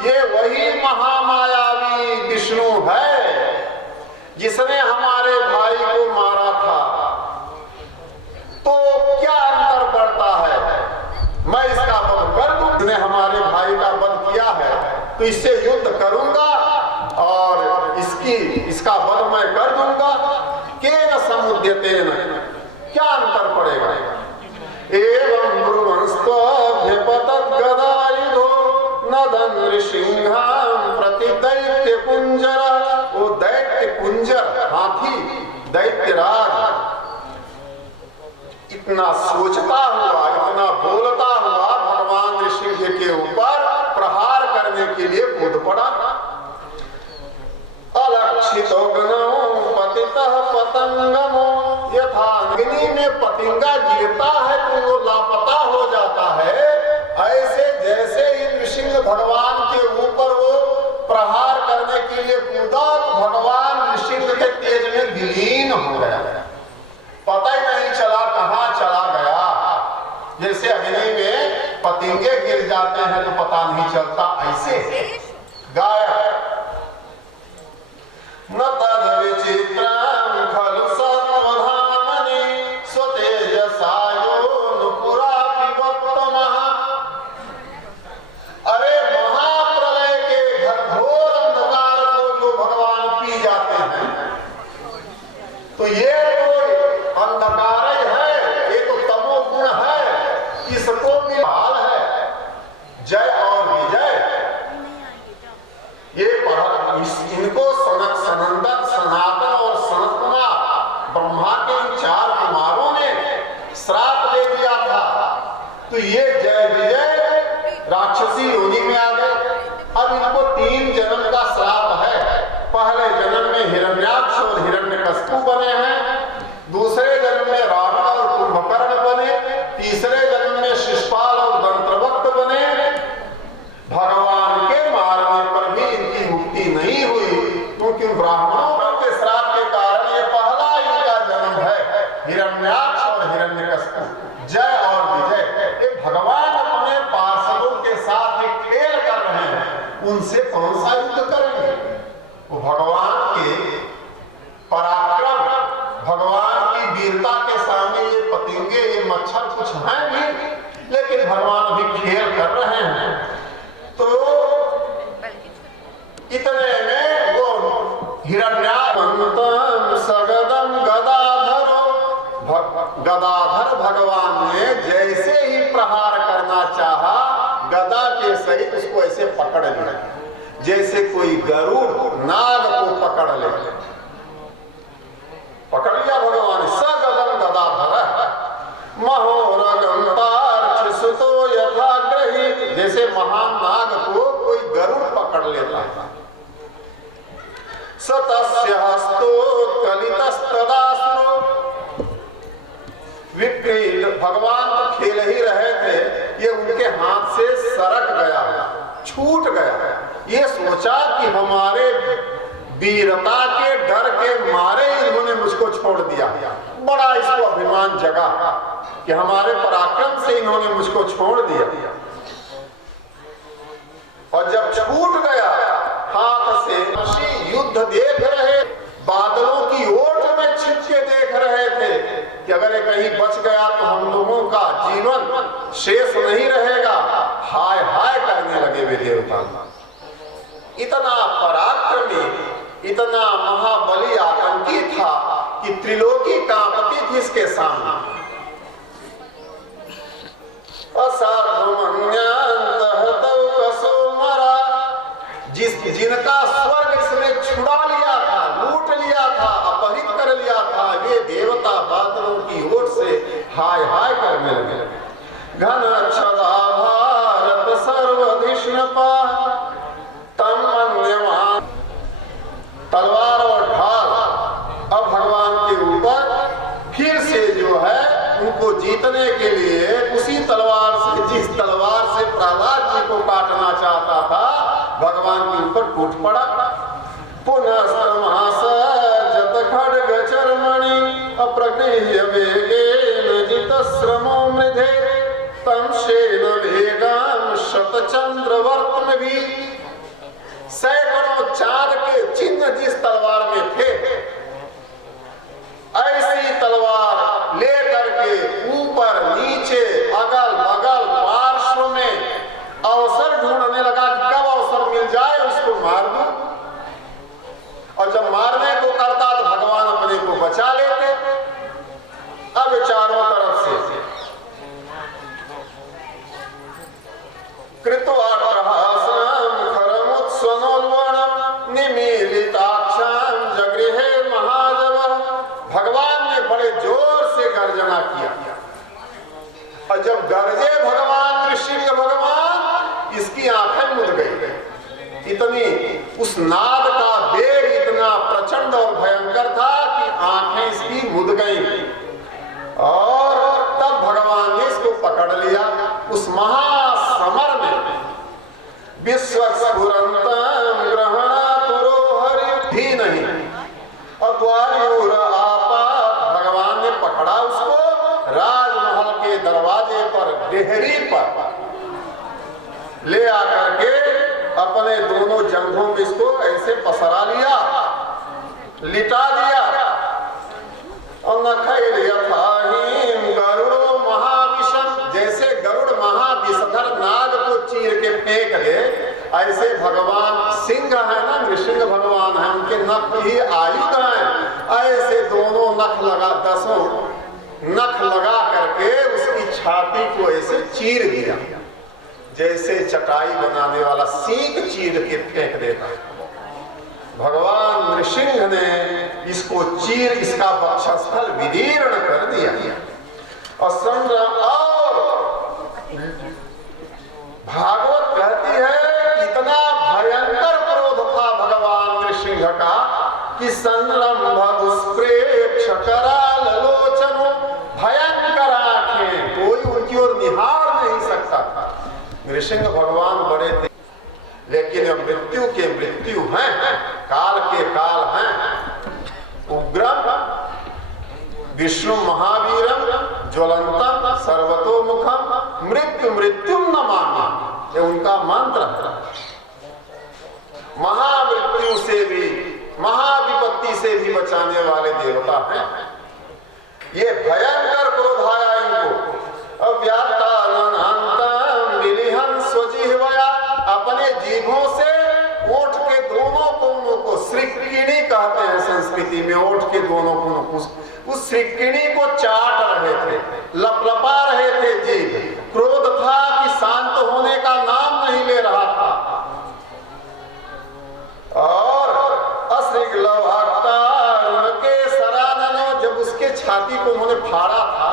ये वही महामायावी विष्णु है जिसने हमारे भाई को मारा था। तो क्या अंतर पड़ता है, मैं इसका वध कर दूं, इसने हमारे भाई का वध किया है तो इससे युद्ध करूंगा और इसका वध मैं कर दूंगा। केन समुद्यतेन, क्या अंतर पड़ेगा। एवं ब्रुवंस्त्वभ्यपतत् गदायुधो नदन नृसिंहं प्रति दैत्य कुंजर, वो दैत्य कुंजर हाथी दैत्यराज इतना सोचता हुआ, इतना बोलता हुआ भगवान नृसिंह के ऊपर प्रहार करने के लिए कूद पड़ा। अलक्षितो गणो पतितः पतंगमो, यथा अग्नि में पतिंगा गिरता है तो वो लापता हो जाता है, ऐसे जैसे ही नृसिंह भगवान के ऊपर वो प्रहार करने के लिए कूदा तो भगवान नृसिंह के तेज में विलीन हो गया, पता ही नहीं चला कहाँ चला गया। जैसे अग्नि में पतिंगे गिर जाते हैं तो पता नहीं चलता, ऐसे गायब। न तद विचित्रं खलु सत्वधामनि स्वतेजसायो नुपुरापि वक्तमः। अरे महाप्रलय के घोर अंधकार को जो भगवान पी जाते हैं तो ये तो अंधकार ही है, ये तो तमोगुण है, इसको भी हाल है जय और विजय। ये इनको सनंदन सनातन और सनत कुमार युद्ध करेंगे। वो भगवान के पराक्रम, भगवान की वीरता के सामने ये पतंगे, ये मच्छर कुछ हैं भी, लेकिन भगवान अभी खेल कर रहे हैं। तो इतने में वो हिरण्यावंतम सगदम गदाधर भगवान ने जैसे ही प्रहार करना चाहा, गदा के सहित उसको ऐसे पकड़ लिया, जैसे कोई गरुड़ नाग को पकड़ ले। पकड़ लिया भगवान, सगदम गदाधर महोरगम तार्क्षसुतो यथाग्रही, जैसे महान नाग को कोई गरुड़ पकड़ लेता था। सतस्य हस्तोत्कलितस्तदास्रो विक्रीड, भगवान तो खेल ही रहे थे, ये उनके हाथ से सरक गया, छूट गया। ये सोचा कि हमारे वीरता के डर के मारे इन्होंने मुझको छोड़ दिया। बड़ा इसको अभिमान जगा कि हमारे पराक्रम से इन्होंने मुझको छोड़ दिया। और जब छूट गया हाथ से, युद्ध देख रहे, बादलों की ओट में छिप के देख रहे थे कि अगर ये कहीं बच गया तो हम लोगों का जीवन शेष नहीं रहेगा। हाय हाय करने लगे वे देवता। इतना पराक्रमी, इतना महाबली आतंकी था कि त्रिलोकी कांपती थी इसके सामने। जिनका स्वर्ग इसने छुड़ा लिया था, लूट लिया था, अपहरित कर लिया था, वे देवता बादलों की ओर से हाय हाय करने लगे। घन छदा भारत सर्वधिष्णुपा तम अन्यमान, तलवार और ढाल अब भगवान के ऊपर फिर से जो है उनको जीतने के लिए उसी तलवार से, जिस तलवार से प्रहलाद जी को काटना चाहता था, भगवान के ऊपर टूट पड़ा। पुनस्तमहासजत खड्ग चर्मणि अप्रगृह्य वेगेन जितश्रमो मृधे तम शेन वेगम शतचंद्रवर्त्मभि। सैकड़ों चांद के चिन्ह जिस तलवार में थे, ऐसी तलवार लेकर के ऊपर नीचे अगल बगल पार्श्व में अवसर ढूंढने लगा कि कब अवसर मिल जाए उसको मार दूं। और जब मारने को करता तो भगवान अपने को बचा लेते। अब चारों तरफ से कृतवाट्टहासं खरमुत्सनोल्बणं निमीलिताक्षं जगृहे महाजवः। भगवान ने बड़े जोर से गर्जना किया, और जब गरजे भगवान नृसिंह भगवान, इसकी आंखें मुद गई। इतनी उस नाद का वेग इतना प्रचंड और भयंकर था कि आंखें इसकी मुद गई। और तब भगवान ने इसको पकड़ लिया। उस महासमर में विश्वस्फुरंतम ग्रहणातुरोहरि भी नहीं, और द्वारयूर आपात, भगवान ने पकड़ा उसको राजमहल के दरवाजे पर, डेहरी पर ले आकर के अपने दोनों जंघों में इसको ऐसे पसरा लिया, लिटा दिया। और नखैर यथाहीम गरुड़ो महाविषम, जैसे गरुड़ महाविषधर नाग को चीर के फेंक दे, ऐसे भगवान सिंह है ना, नृसिंह भगवान है, उनके नख ही आयुध हैं। ऐसे दोनों नख लगा, 10 नख लगा करके उसकी छाती को ऐसे चीर दिया, जैसे चटाई बनाने वाला सींग चीर के फेंक देता। भगवान नृसिंह ने इसको चीर, इसका वक्षस्थल विदीर्ण कर दिया। और संग्राम, और भागवत कहती है इतना भयंकर क्रोध था भगवान नृसिंह का कि संरंभ दुष्प्रेक्ष कराल लोचन, भयंकर आंखें, कोई उनकी ओर निहार नहीं सकता था। नृसिंह भगवान बड़े थे, लेकिन मृत्यु के मृत्यु हैं, काल के काल हैं। उग्रम विष्णु महावीरम ज्वलंतम सर्वतोमुखम मृत्यु मृत्युम न मान्य, ये उनका मंत्र है। से भी बचाने वाले देवता हैं। ये भयंकर क्रोध आया इनको। अपने जीभों से ओठ के दोनों कोनों को श्रीकिणी कहते हैं संस्कृति में, ओठ के दोनों कोनों को, उस श्रीकिणी को चाट रहे थे, लपलपा रहे थे जीभ। क्रोध था कि शांत होने का नाम नहीं ले रहा था। और जब उसके छाती को उन्होंने फाड़ा था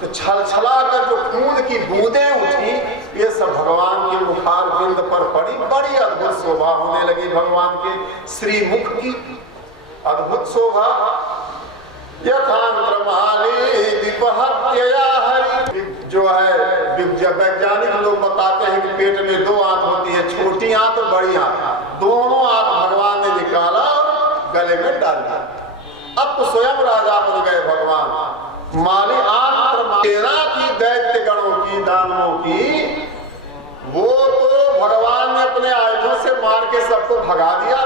तो छलछला कर जो खून की बूंदें उठी, ये सब भगवान के मुखार बिंद पर पड़ी। बड़ी अद्भुत शोभा होने लगी भगवान के श्रीमुख की, अद्भुत शोभा। जो है वैज्ञानिक लोग बताते हैं कि पेट में दो आंत होती है, छोटी आंत और बड़ी आंत। दोनों आंत भगवान ने निकाला और गले में डाल दिया। अब तो स्वयं राजा बन गए भगवान। माली सेना की, दैत्य गणों की, दानवों की, वो तो भगवान ने अपने आयुधों से मार के सबको भगा दिया।